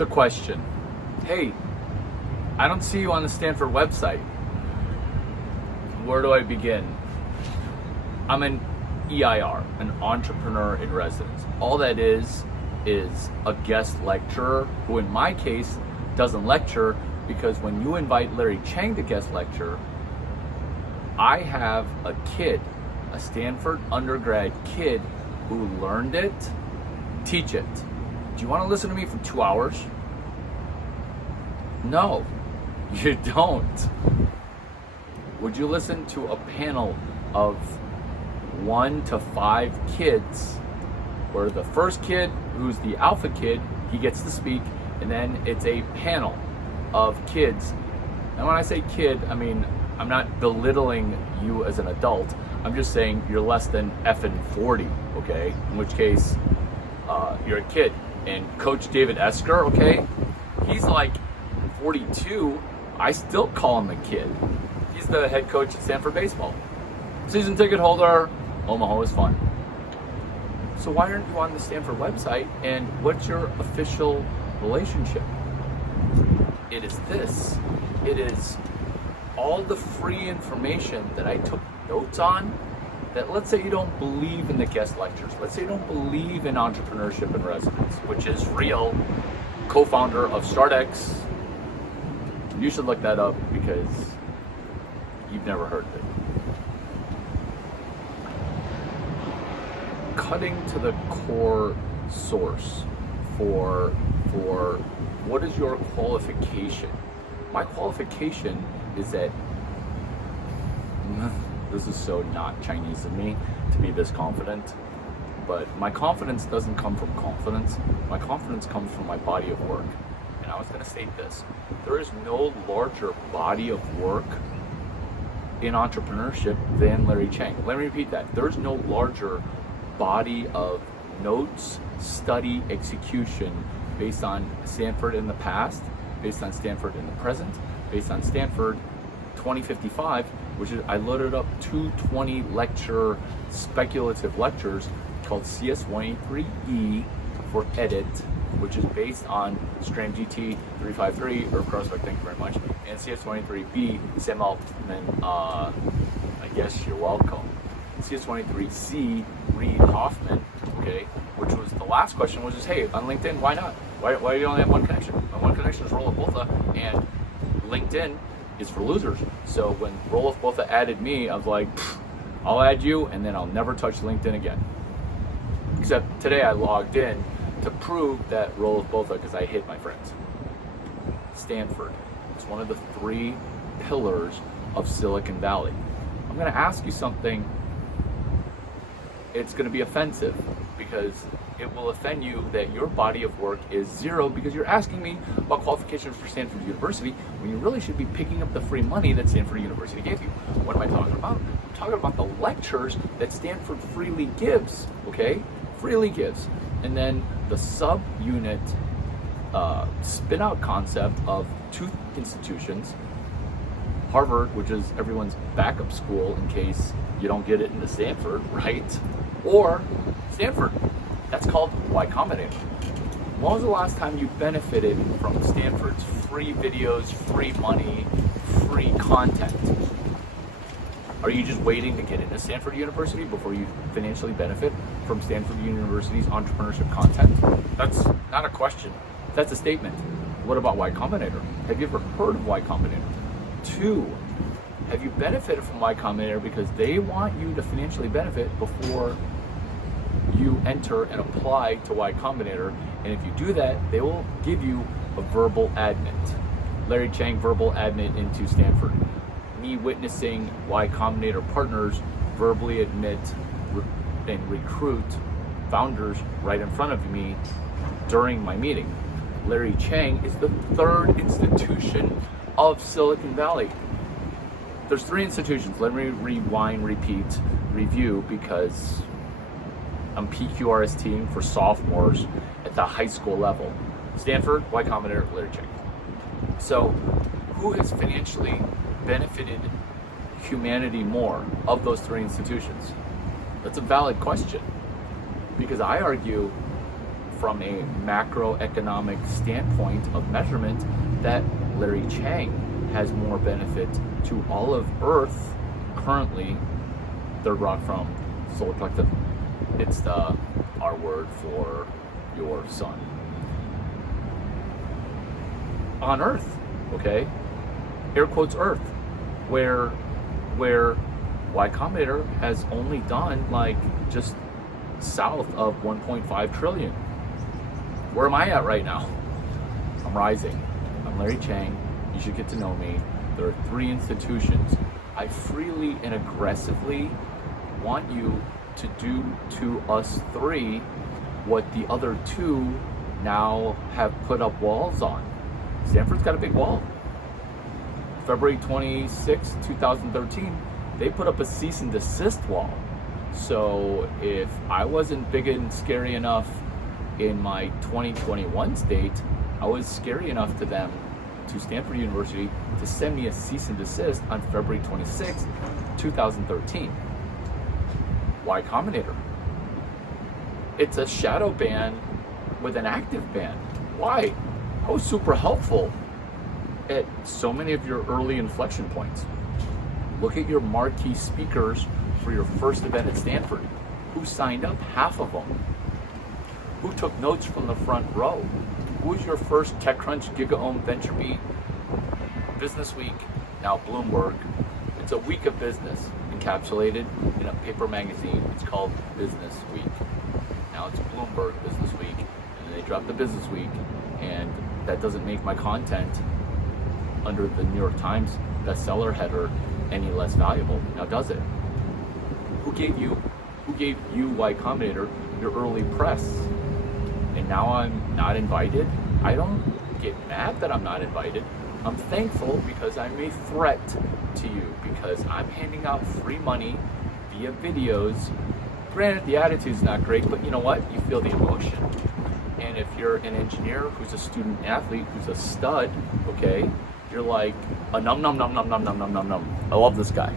the question, hey, I don't see you on the Stanford website. Where do I begin? I'm an EIR, an entrepreneur in residence. All that is a guest lecturer who in my case doesn't lecture, because when you invite Larry Chang to guest lecture, I have a kid, a Stanford undergrad kid who learned it, teach it. Do you want to listen to me for 2 hours? No, you don't. Would you listen to a panel of 1 to 5 kids, where the first kid, who's the alpha kid, he gets to speak, and then it's a panel of kids? And when I say kid, I mean, I'm not belittling you as an adult. I'm just saying you're less than effing 40, okay? In which case, you're a kid. And Coach David Esker, okay, he's like 42. I still call him a kid. He's the head coach at Stanford baseball. Season ticket holder. Omaha is fun. So why aren't you on the Stanford website? And what's your official relationship? It is this. It is all the free information that I took notes on. That, let's say you don't believe in the guest lectures. Let's say you don't believe in entrepreneurship in residence, which is real. Co-founder of StartX. You should look that up because you've never heard of it. Cutting to the core source for what is your qualification? My qualification is that, this is so not Chinese of me to be this confident, but my confidence doesn't come from confidence. My confidence comes from my body of work. And I was going to state this: there is no larger body of work in entrepreneurship than Larry Chang. Let me repeat that. There is no larger body of notes, study, execution based on Stanford in the past, based on Stanford in the present, based on Stanford 2055, which is, I loaded up 220 lecture, speculative lectures called CS183E for edit, which is based on Scram GT 353, or Prospect, thank you very much, and CS23B, Sam Altman, I guess you're welcome. CS23C, Reed Hoffman, okay, which was the last question, was just, hey, on LinkedIn, why not? Why do you only have one connection? My one connection is Roloff Botha, and LinkedIn is for losers. So when Roloff Botha added me, I was like, I'll add you, and then I'll never touch LinkedIn again. Except today I logged in to prove that Roloff Botha, because I hit my friends. Stanford, it's one of the 3 pillars of Silicon Valley. I'm going to ask you something. It's going to be offensive, because it will offend you that your body of work is 0 because you're asking me about qualifications for Stanford University when you really should be picking up the free money that Stanford University gave you. What am I talking about? I'm talking about the lectures that Stanford freely gives, okay? Freely gives. And then the sub-unit spin-out concept of 2 institutions, Harvard, which is everyone's backup school in case you don't get it into Stanford, right? Or Stanford. That's called Y Combinator. When was the last time you benefited from Stanford's free videos, free money, free content? Are you just waiting to get into Stanford University before you financially benefit from Stanford University's entrepreneurship content? That's not a question. That's a statement. What about Y Combinator? Have you ever heard of Y Combinator? 2, have you benefited from Y Combinator because they want you to financially benefit before you enter and apply to Y Combinator? And if you do that, they will give you a verbal admit. Larry Chang verbal admit into Stanford. Me witnessing Y Combinator partners verbally admit and recruit founders right in front of me during my meeting. Larry Chang is the 3rd institution of Silicon Valley. There's 3 institutions. Let me rewind, repeat, review, because I'm PQRSTing for sophomores at the high school level. Stanford, Y Combinator, Larry Chang. So who has financially benefited humanity more of those 3 institutions? That's a valid question, because I argue from a macroeconomic standpoint of measurement that Larry Chang has more benefit to all of Earth currently. Third rock from solar collective. It's our word for your sun. On Earth, okay? Air quotes Earth, where Y Combinator has only done like just south of 1.5 trillion. Where am I at right now? I'm rising. I'm Larry Chang. You should get to know me. There are 3 institutions. I freely and aggressively want you to do to us 3 what the other 2 now have put up walls on. Stanford's got a big wall. February 26, 2013, they put up a cease and desist wall. So if I wasn't big and scary enough in my 2021 state, I was scary enough to them, to Stanford University, to send me a cease and desist on February 26, 2013. Y Combinator. It's a shadow ban with an active ban. Why? I was super helpful at so many of your early inflection points. Look at your marquee speakers for your first event at Stanford. Who signed up? Half of them. Who took notes from the front row? Who was your first TechCrunch, GigaOM, VentureBeat, Business Week, now Bloomberg? It's a week of business encapsulated in a paper magazine. It's called Business Week. Now it's Bloomberg Business Week, and then they drop the Business Week, and that doesn't make my content under the New York Times bestseller header any less valuable. Now does it? Who gave you Y Combinator your early press? And now I'm not invited? I don't get mad that I'm not invited. I'm thankful because I'm a threat to you, because I'm handing out free money via videos. Granted, the attitude's not great, but you know what? You feel the emotion. And if you're an engineer who's a student athlete, who's a stud, okay, you're like a num num num num num num num num num. I love this guy.